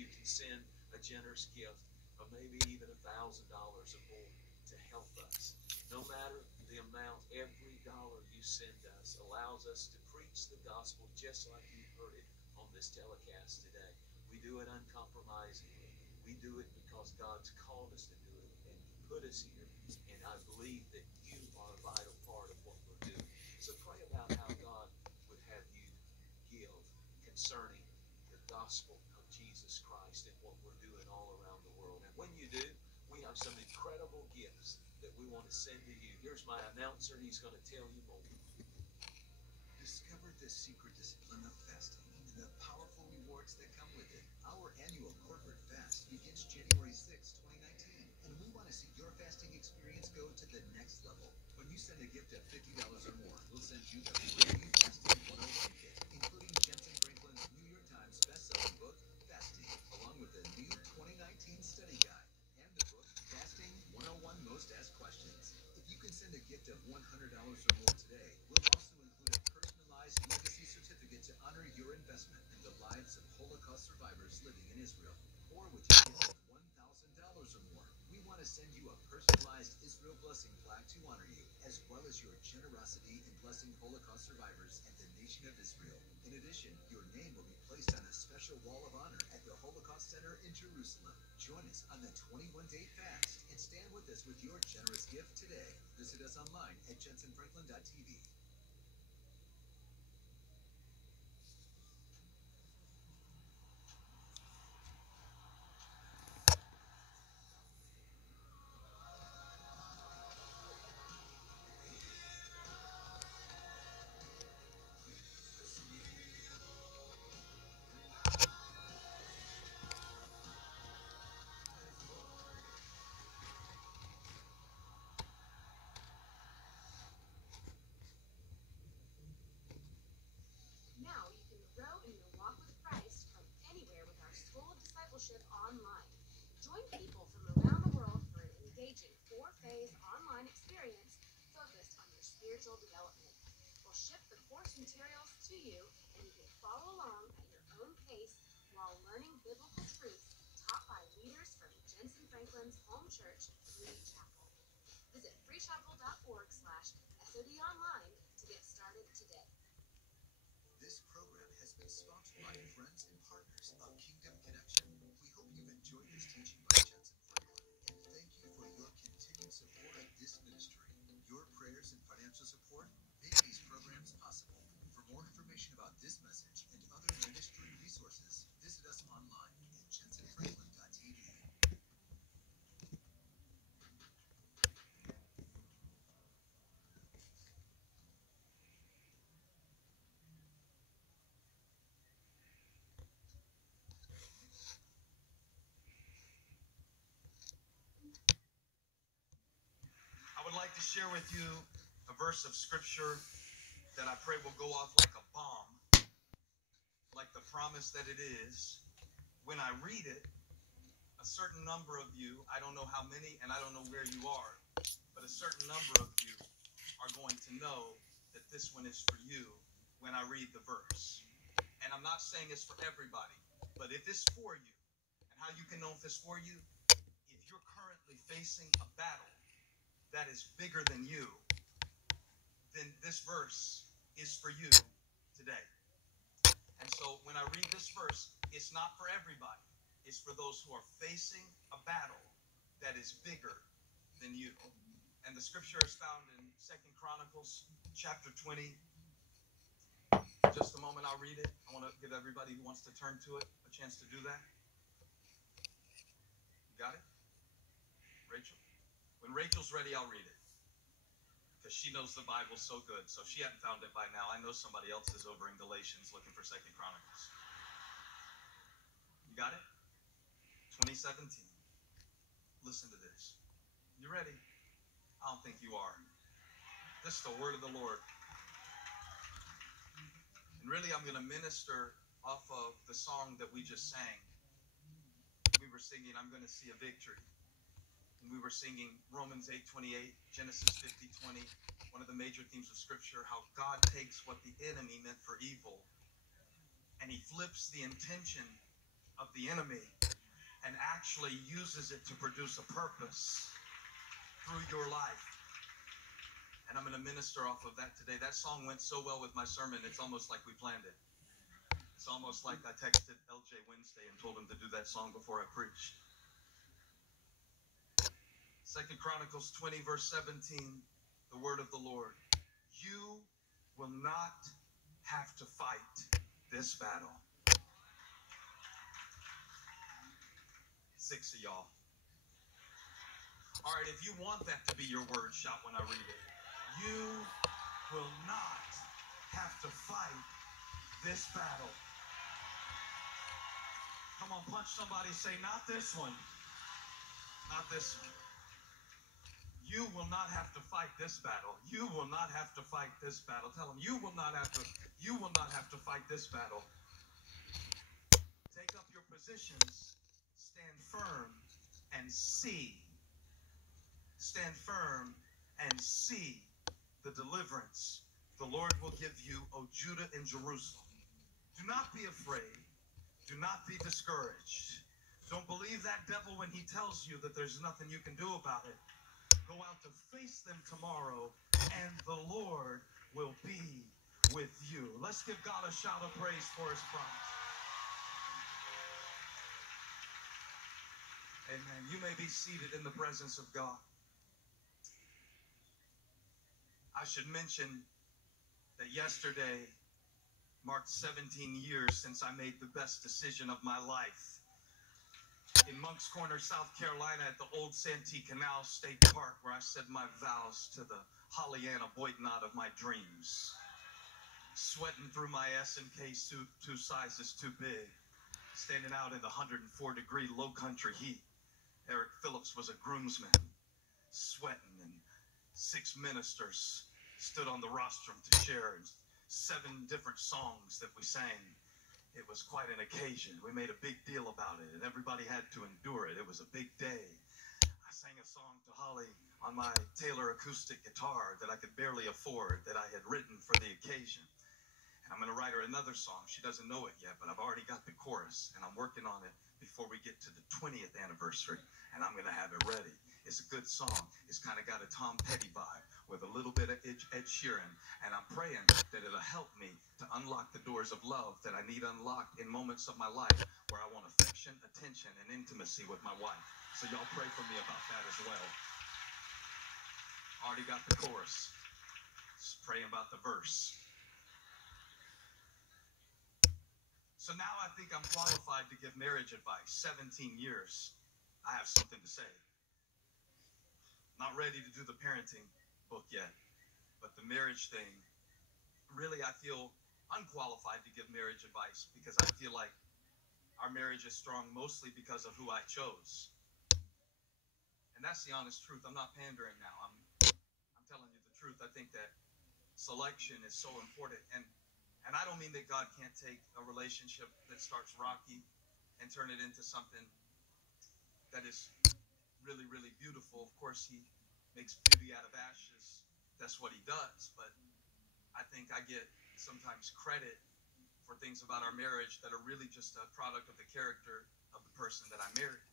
you can send a generous gift of maybe even $1,000 or more to help us. No matter the amount, every dollar you send us allows us to preach the gospel just like you heard it on this telecast today. We do it uncompromisingly. We do it because God's called us to do it and put us here. And I believe that you are a vital part of what we're doing. So pray about how God would have you give concerning the gospel of Jesus Christ and what we're doing all around the world. And when you do, we have some incredible gifts that we want to send to you. Here's my announcer. He's going to tell you more. Discover the secret discipline of fasting and the powerful rewards that come with it. Our annual corporate fast begins January 6, 2019, and we want to see your fasting experience go to the next level. When you send a gift of $50 or more, we'll send you the brand new Fasting 101 kit, including Jensen Franklin's New York Times best-selling book, Fasting, along with the new 2019 study guide and the book, Fasting 101 Most Asked Questions. If you can send a gift of $100 or more today, we'll also include a personalized legacy certificate to honor your investment in the lives of Holocaust survivors living in Israel. Or with your gift of $1,000 or more, we want to send you a personalized Israel blessing plaque to honor you, as well as your generosity in blessing Holocaust survivors and the nation of Israel. In addition, your name will be placed on a special wall of honor at the Holocaust Center in Jerusalem. Join us on the 21-day fast and stand with us with your generous gift today. Visit us online at jensenfranklin.tv. Now you can grow in your walk with Christ from anywhere with our School of Discipleship online. Join people from around the world for an engaging 4-phase online experience focused on your spiritual development. We'll ship the course materials to you, and you can follow along at your own pace while learning biblical truths taught by leaders from Jensen Franklin's home church, Moody Chapel. Visit freechapel.org/SOD online to get started today. This program has been sponsored by friends and partners of Kingdom Connection. We hope you've enjoyed this teaching by Jensen Franklin, and thank you for your continued support of this ministry. Your prayers and financial support make these programs possible. For more information about this message and other ministry resources, visit us online at jensenfranklin.tv. I would like to share with you a verse of scripture that I pray will go off like a bomb, like the promise that it is. When I read it, a certain number of you, I don't know how many and I don't know where you are, but a certain number of you are going to know that this one is for you when I read the verse. And I'm not saying it's for everybody, but if it's for you, and how you can know if it's for you, if you're currently facing a battle that is bigger than you, then this verse is for you today. And so when I read this verse, it's not for everybody. It's for those who are facing a battle that is bigger than you. And the scripture is found in 2 Chronicles chapter 20. Just a moment, I'll read it. I want to give everybody who wants to turn to it a chance to do that. You got it? Rachel? When Rachel's ready, I'll read it, because she knows the Bible so good. So if she hadn't found it by now, I know somebody else is over in Galatians looking for 2 Chronicles. You got it? 2017. Listen to this. You ready? I don't think you are. This is the word of the Lord. And really, I'm going to minister off of the song that we just sang. We were singing, I'm going to see a victory. And we were singing Romans 8:28, Genesis 50:20, one of the major themes of Scripture, how God takes what the enemy meant for evil and he flips the intention of the enemy and actually uses it to produce a purpose through your life. And I'm going to minister off of that today. That song went so well with my sermon, it's almost like we planned it. It's almost like I texted LJ Wednesday and told him to do that song before I preached. 2 Chronicles 20, verse 17, the word of the Lord. You will not have to fight this battle. 6 of y'all. All right, if you want that to be your word, shout when I read it. You will not have to fight this battle. Come on, punch somebody, say, not this one. Not this one. You will not have to fight this battle. You will not have to fight this battle. Tell them, you will not have to fight this battle. Take up your positions, stand firm, and see. Stand firm and see the deliverance the Lord will give you, O Judah and Jerusalem. Do not be afraid. Do not be discouraged. Don't believe that devil when he tells you that there's nothing you can do about it. Go out to face them tomorrow, and the Lord will be with you. Let's give God a shout of praise for his promise. Amen. You may be seated in the presence of God. I should mention that yesterday marked 17 years since I made the best decision of my life. In Moncks Corner, South Carolina, at the old Santee Canal State Park, where I said my vows to the Hollyanna Boytnott of my dreams. Sweating through my S&K suit 2 sizes too big, standing out in the 104-degree low country heat. Eric Phillips was a groomsman, sweating, and 6 ministers stood on the rostrum to share 7 different songs that we sang. It was quite an occasion. We made a big deal about it, and everybody had to endure it. It was a big day. I sang a song to Holly on my Taylor acoustic guitar that I could barely afford, that I had written for the occasion. And I'm going to write her another song. She doesn't know it yet, but I've already got the chorus, and I'm working on it before we get to the 20th anniversary, and I'm going to have it ready. It's a good song. It's kind of got a Tom Petty vibe with a little bit of Ed Sheeran, and I'm praying that it'll help me to unlock the doors of love that I need unlocked in moments of my life where I want affection, attention, and intimacy with my wife. So y'all pray for me about that as well. Already got the chorus. Just praying about the verse. So now I think I'm qualified to give marriage advice. 17 years. I have something to say. Not ready to do the parenting book yet, but the marriage thing, really I feel unqualified to give marriage advice because I feel like our marriage is strong mostly because of who I chose. And that's the honest truth. I'm not pandering now. I'm telling you the truth. I think that selection is so important, and I don't mean that God can't take a relationship that starts rocky and turn it into something that is really, really beautiful. Of course, he makes beauty out of ashes. That's what he does. But I think I get sometimes credit for things about our marriage that are really just a product of the character of the person that I married.